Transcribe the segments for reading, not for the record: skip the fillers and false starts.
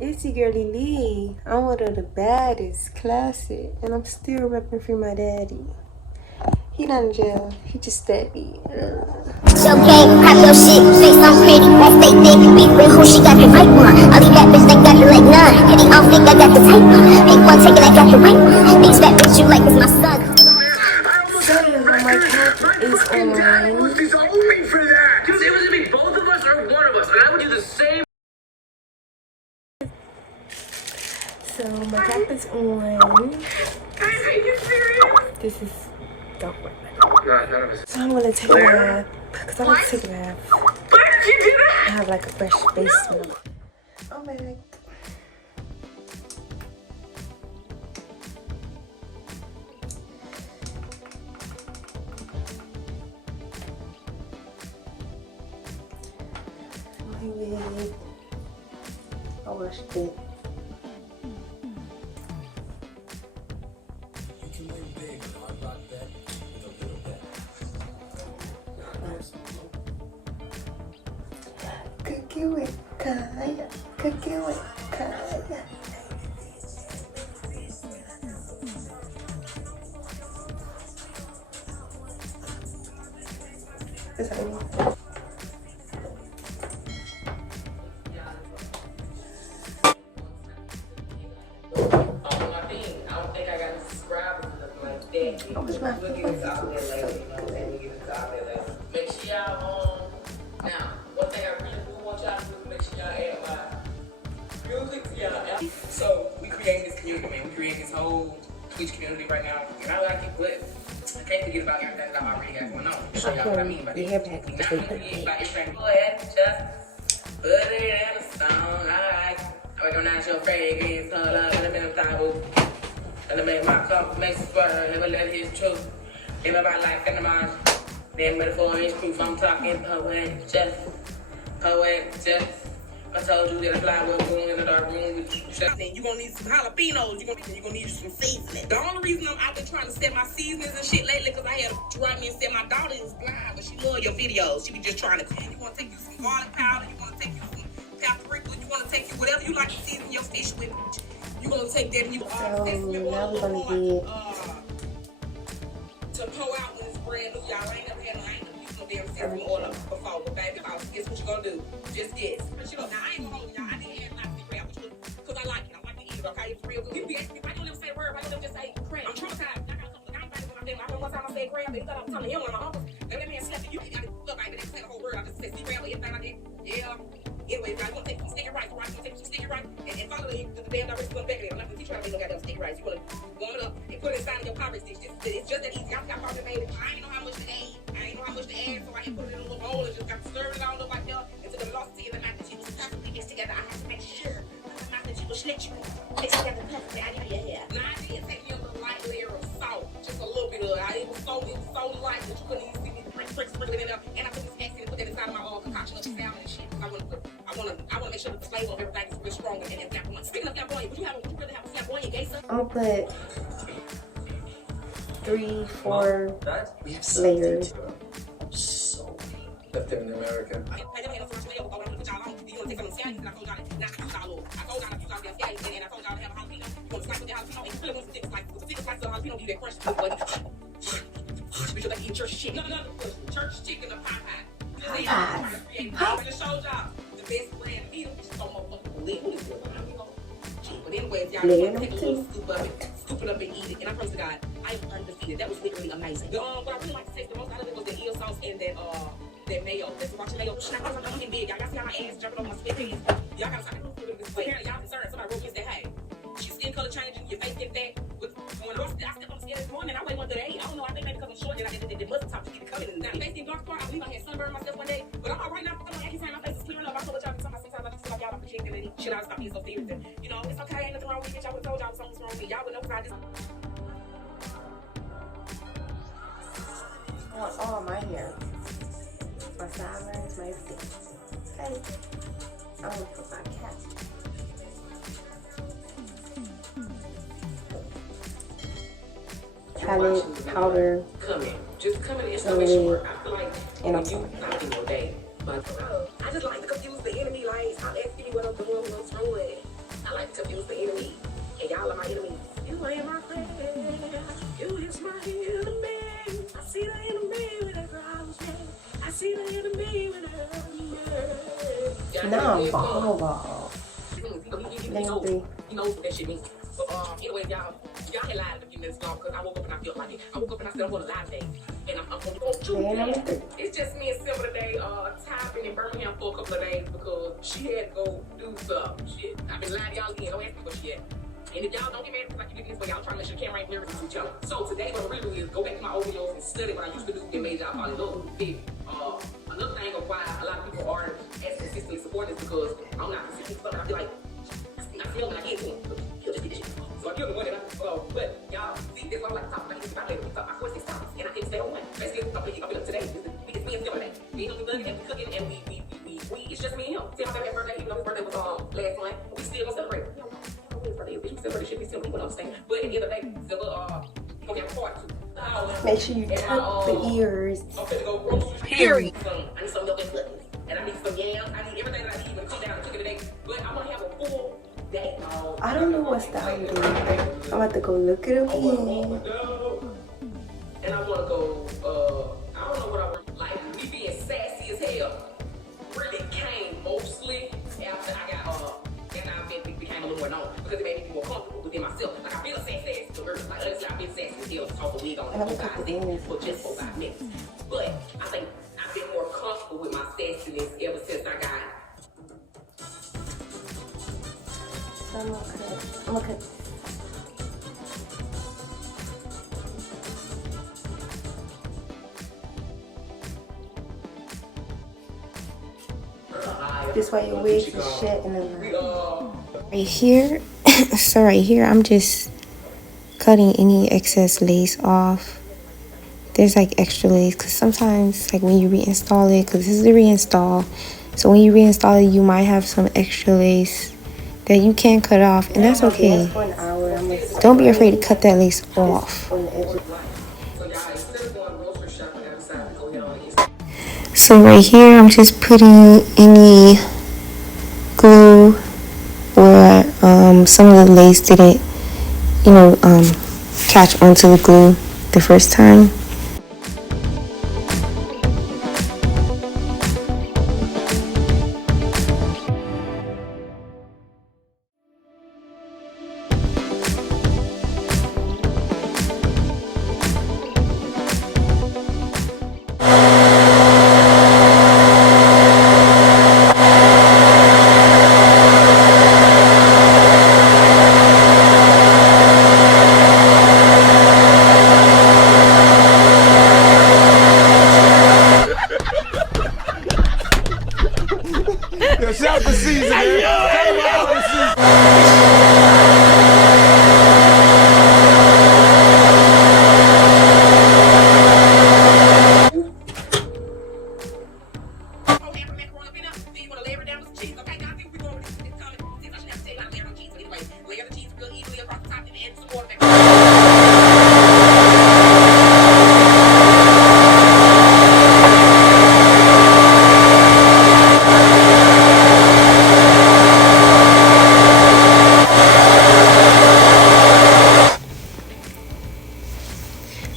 It's your girly Lee. I'm one of the baddest, classic, and I'm still repping for my daddy. He not in jail. He just stabbed me. Your game, pop your shit, say something pretty, let's stay thick. Be real, who she got the right one? All these bad bitches, they got the like none. Pretty off, think I got the type one. Pick one, take it, I got the right one. These fat bitch, you like is my son. So, my cap is on. It was me for that. Dude, it was gonna be both of us or one of us, and I would do the same. So, my cap is on. Are you serious? This is don't work. No, So I'm gonna take a bath because I like to take a bath. why did you do that? I have like a fresh face smell. I'm back. My wig. I washed it. Cooking with Kaya. Cooking with Kaya. Is that me? Make sure y'all now, one thing I really do want y'all to do is make sure y'all add my music to y'all. So we created this community, man. We created this whole Twitch community right now, and I like it, but I can't forget about everything that I already got going on. Show y'all what I mean by that. We not gonna forget about everything. Go ahead, just put it in a song. I like it. I recognize your fragrance, hold up, in a minute, time. And I made my confirmation swear, never let his truth. Live my life in the mind. Then metaphor is proof. I'm talking poetic justice. I told you that a fly was going in the dark room with you. You're gonna need some jalapenos. You're gonna need some seasoning. The only reason I'm out there trying to set my seasonings and shit lately, because I had to drive me and set my daughter is blind, but she love your videos. She be just trying to. You wanna take you some garlic powder. You wanna take you some paprika. You wanna take you whatever you like to season your fish with. You're gonna take that and you now we're gonna get to pour out when it's brand new. Y'all ain't never used no damn seasoning oil before, but baby, guess what you gonna do? Just guess. But you know, now I ain't gonna hold y'all. I didn't add a lot of crab, because I like it. I like to eat it, okay? It's real good. People be asking me, why don't ever say a word? Why don't ever just say crab? I'm traumatized. I got something. I'm fighting with my family. I remember one time I said crab, and he thought I was telling him one of my uncles. And that man slapped you. Look, I didn't say the whole word. I just said sea crab or anything like that. Yeah. Anyway, guys, you want to take some sticky rice, right? You want to take some sticky rice and follow the damn directions on the back of it. I'm not going to teach you how to make no goddamn sticky rice. You want to warm it up and put it inside of your porridge dish. It's just that easy. I probably made it. I ain't know how much to add. So I put it in a little bowl and just got to stir it all up like that until the velocity of the mac and cheese was perfectly mixed together. I had to make sure the mac and cheese was mixed together perfectly. I did your hair. Now, I did take me a little light layer of salt, just a little bit of it. It was so light that you couldn't even see me sprinkle it in there. And I took this accent and put that inside of my concoction of salmon and shit. I want to make sure that the flavor of everything is real strong and flamboyant. Speaking of flamboyant, would you really have a flamboyant gay son? I'm gonna put 3, 4 layers. So left them in America. I never had no first layer. I want to put y'all on. You want to take some scallions, and I told y'all not to use all over. I told y'all not to use all the scallions, and I told y'all to have a jalapeno. You want to slice with the jalapeno, and you really want to take a slice of jalapeno, you get crushed. Bitch, like eating church chicken. No, church chicken or pot pie. I just showed y'all the best brand meat, which is so motherfucking little. But anyway, if y'all want to take a little scoop it up and eat it. And I praise to God, I am undefeated. That was literally amazing. What I really like to taste the most out of it was the eel sauce and that mayo. Let's watch the mayo. I'm getting big. Y'all gotta see how my ass jumping on my spit peas. Y'all gotta see how this way. Y'all concerned. Somebody wrote me and said, hey, she's skin color changing, your face getting fat. What's going on? I stepped on the skin this morning. I weigh 138. I don't know. I think maybe because I'm short and I did the muscle top to keep it coming. Now, face getting dark part. I believe I had sunburned myself one day. But I'm all right now. I'm like, my face is clearing up. I told y'all sometimes I just feel like y'all are projecting and shit. I stop being so serious. And, you know, it's okay. Ain't nothing wrong with it. I would have told y'all something's wrong with me. Y'all would know because I just. I want all my hair. My sideburns, my face. Okay. I want to put my cap. Palette, powder. Come in. Just come in and exclamation mark. I feel like and I'm you not in your day. But I just like to confuse the enemy. Like, stop asking me what I'm doing, what's wrong with it. ball. He knows what that shit means. But anyway, y'all had lied to me this long because I woke up and I felt like it. I woke up and I said I'm gonna lie today. And I'm gonna go to It's just me and Silver today, Ty been in Birmingham for a couple of days because she had to go do some shit. I've been lying to y'all again, don't ask me where she at. And if y'all don't get mad because I keep doing this for y'all, trying to make sure the camera ain't clear to each other. So today what I'm really doing is go back to my old videos and study what I used to do and made y'all fall in love with it. Another thing of why a lot of people aren't as consistently supporting is because I'm not consistent stuff. I feel like I feel when I get to him. He'll just get this shit. So I give him one and I follow. But y'all see this one like top. I get to my later. We talk my 46 times and I can stay on one. Basically, I'm picking up today. It's me and Silver today. We don't do nothing and we cooking and we it's just me and him. See my baby birthday, even though his birthday was last month. We still gonna celebrate. His birthday, bitch, we celebrate shit. We still people understand. But at the end of the day, Silver he gonna have a part too. Make sure you tuck the ears. I'm finna go grocery. Period. I need some milk and cookies. And I need some yams. I need everything that I need when it come down and cook it today. But I'm gonna have a full day. I don't know what style you're doing. I'm about to go look it up again. And I wanna go, I don't know what I want. Like, me being sassy as hell really came mostly after I got, and I became a little more known because it made me more comfortable within myself. Like, I feel sassy to girls. Like, honestly, I've been sassy as hell to talk a wig on it for 5 minutes, for just 4 5 minutes. But I think I've been more comfortable with my sassiness ever since I got. I'm gonna cut. This way your wigs is shedding them. Right here, so right here, I'm just cutting any excess lace off. There's like extra lace because sometimes like when you reinstall it, because this is the reinstall, so when you reinstall it, you might have some extra lace that you can cut off, and that's okay. Don't be afraid to cut that lace off. So right here, I'm just putting any glue where some of the lace didn't, catch onto the glue the first time. Shout the season, man.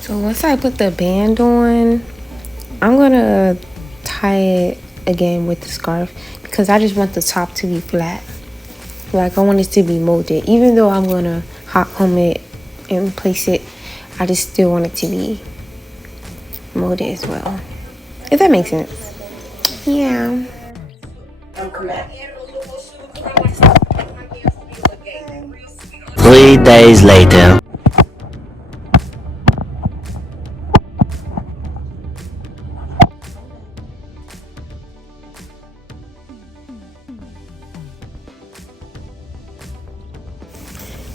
So once I put the band on, I'm gonna tie it again with the scarf because I just want the top to be flat. Like I want it to be molded. Even though I'm gonna hot comb it and place it, I just still want it to be molded as well. If that makes sense. Yeah. I'm coming back. 3 days later.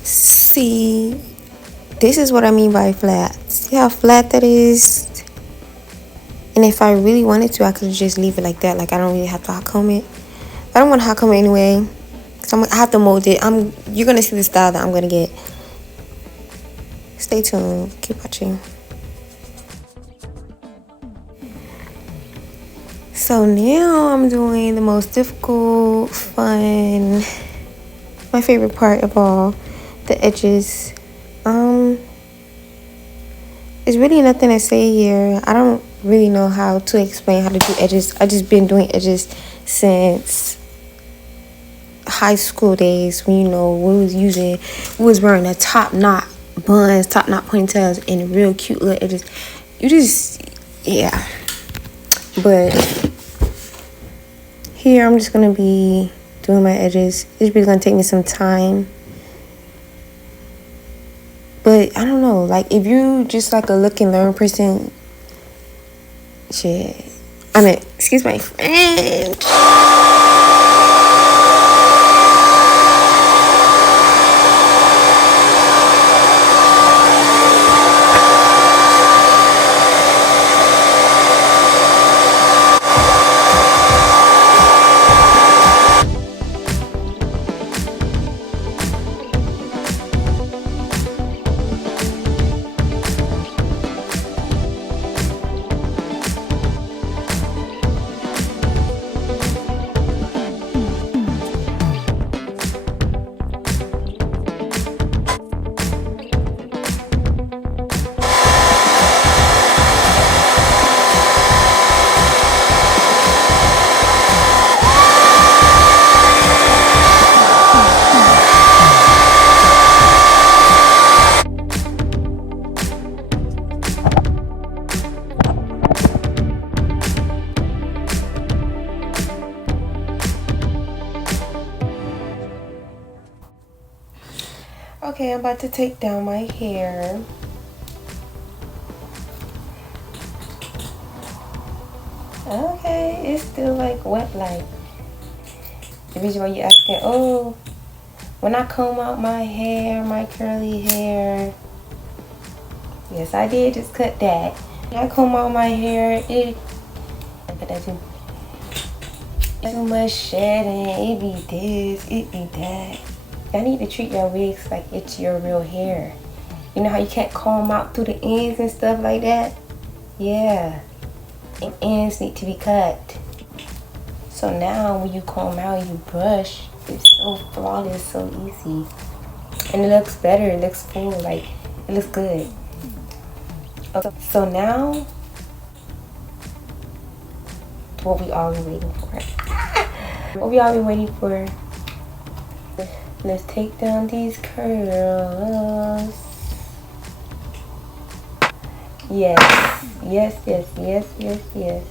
See, this is what I mean by flat. See how flat that is? And if I really wanted to, I could just leave it like that. Like I don't really have to hot comb it. But I don't want to hot comb it anyway. So I have to mold it. You're gonna see the style that I'm gonna get. Stay tuned. Keep watching. So now I'm doing the most difficult, fun, my favorite part of all, the edges. There's really nothing to say here. I don't really know how to explain how to do edges. I just been doing edges since high school days when, you know, we was wearing a top knot buns, top knot ponytails, and a real cute little edges. Yeah. But here I'm just gonna be doing my edges. It's really gonna take me some time. But I don't know, like if you just like a look and learn person, shit. Excuse my French. Okay, I'm about to take down my hair. Okay, it's still like wet like. The reason why you're asking, oh, when I comb out my hair, my curly hair. Yes, I did just cut that. When I comb out my hair, it too much shedding, it be this, it be that. I need to treat your wigs like it's your real hair. You know how you can't comb out through the ends and stuff like that? Yeah. And ends need to be cut. So now when you comb out, you brush. It's so flawless, so easy. And it looks better, it looks full, like, it looks good. Okay, so now, what we all been waiting for. What we all been waiting for. Let's take down these curls. Yes, yes, yes, yes, yes, yes.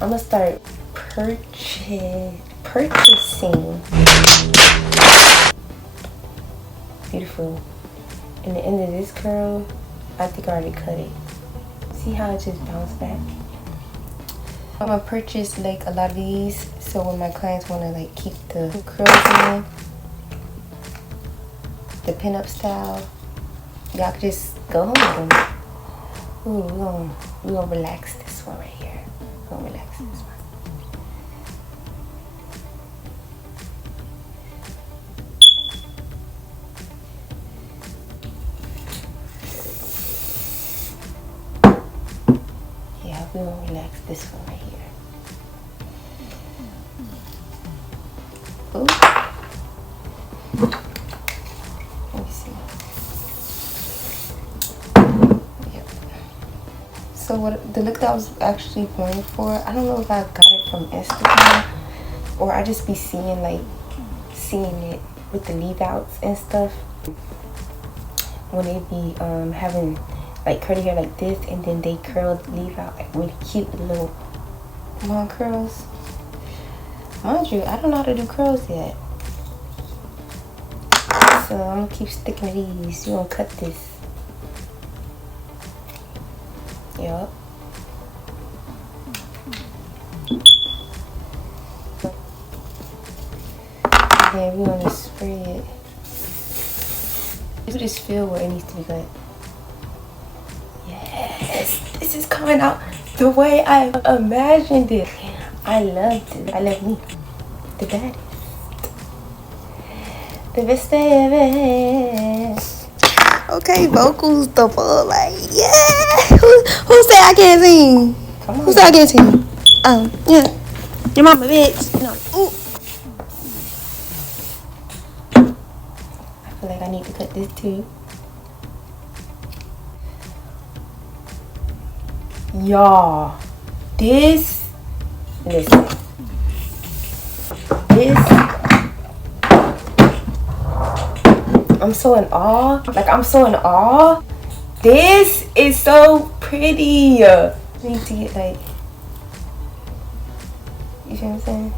I'm gonna start purchasing. Beautiful. And the end of this curl, I think I already cut it. See how it just bounced back? I'm gonna purchase like a lot of these, so when my clients wanna like keep the curls in, the pinup style, y'all can just go home with them. Ooh, we're gonna relax this one right here. We're gonna relax this one. Yeah, we're gonna relax this one right here. Ooh. Let me see. Yep. So what the look that I was actually going for, I don't know if I got it from Instagram or I just be seeing it with the leave outs and stuff when they be having like curly hair like this and then they curl the leave out like really cute with little long curls. Mind you, I don't know how to do curls yet. So I'm gonna keep sticking to these. You gonna cut this. Yup. Then we're gonna spray it. You just feel where it needs to be cut. Yes, this is coming out the way I imagined it. I loved it. I love me. The baddest. The best. Okay, vocals double, like, yeah. Who said I can't sing? Come on. Who said I can't sing? Yeah. Your mama, bitch. No. Ooh. I feel like I need to cut this too. Y'all, listen. this, I'm so in awe. Like, I'm so in awe. This is so pretty. I need to get, like, you feel what I'm saying?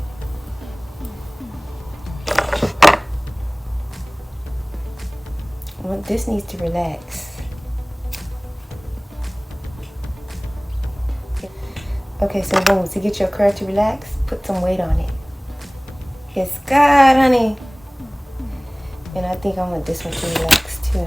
Well, this needs to relax. Okay, so boom, to get your curl to relax, put some weight on it. Yes, God, honey. And I think I want this one to relax too.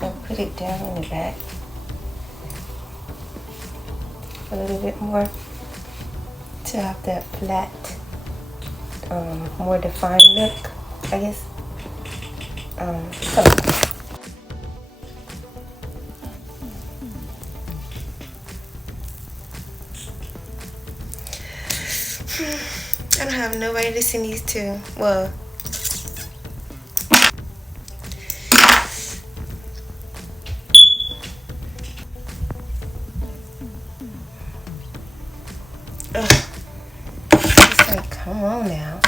And put it down in the back a little bit more to have that flat, more defined look, I guess. So I don't have nobody to send these to. Well, it's like, come on now.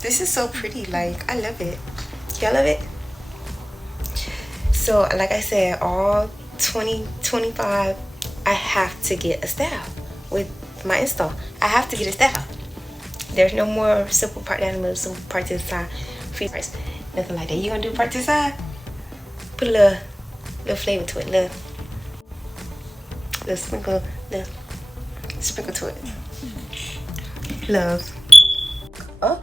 This is so pretty. Like, I love it. Y'all love it? So, like I said, all 2025, I have to get a style with my install. I have to get a style. There's no more simple part down the middle, simple part to the side, free price, nothing like that. You gonna do part to the side? Put a little flavor to it, little sprinkle, little sprinkle to it. Love. Oh.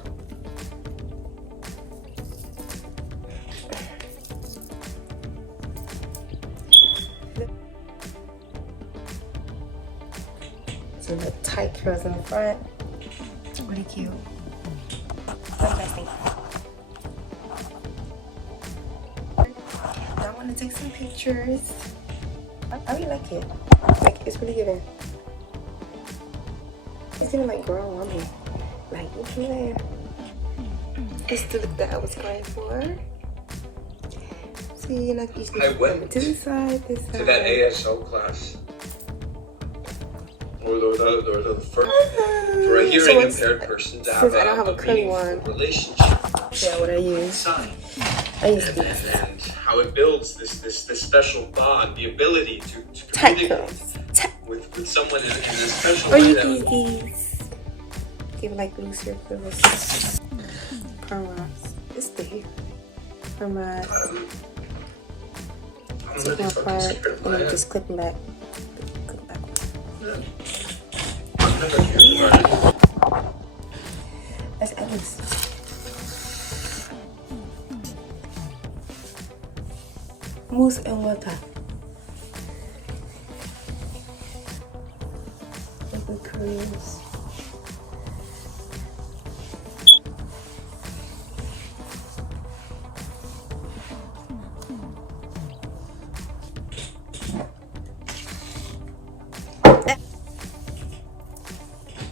Some little tight curls in the front. Really cute. What do you guys think? I want to take some pictures. I really like it. Like, it's really giving. It's giving like grown woman. Like, what's in there? It's the look that I was going for. See, like you can put to the side, this side. To that ASO class. Or the first, for a hearing impaired person to have I don't have a curly one. Relationship. Yeah, what I use. I use these. And how it builds this special bond, the ability to Tight communicate curls. with someone in a special Or way. you that can use would- these. Give like looser curls. Perm rods. It's the hair. Perm rods. I'm Take really my fucking part secret and then plan. just clip them back. Clip back. Yeah. I'm never here about it. That's Ellis. Mousse and water. Liquid curls.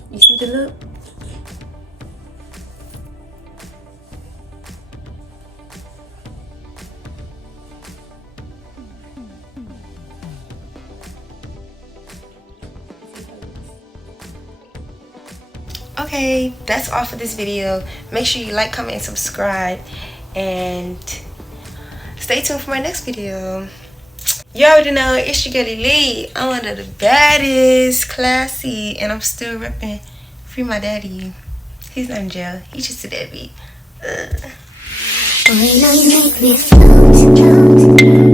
You see the look? Okay, that's all for this video. Make sure you like, comment, and subscribe, and stay tuned for my next video. You already know it's your girl Lee. I'm one of the baddest, classy, and I'm still repping Free My Daddy. He's not in jail. He's just a deadbeat. Boy, now you make me float.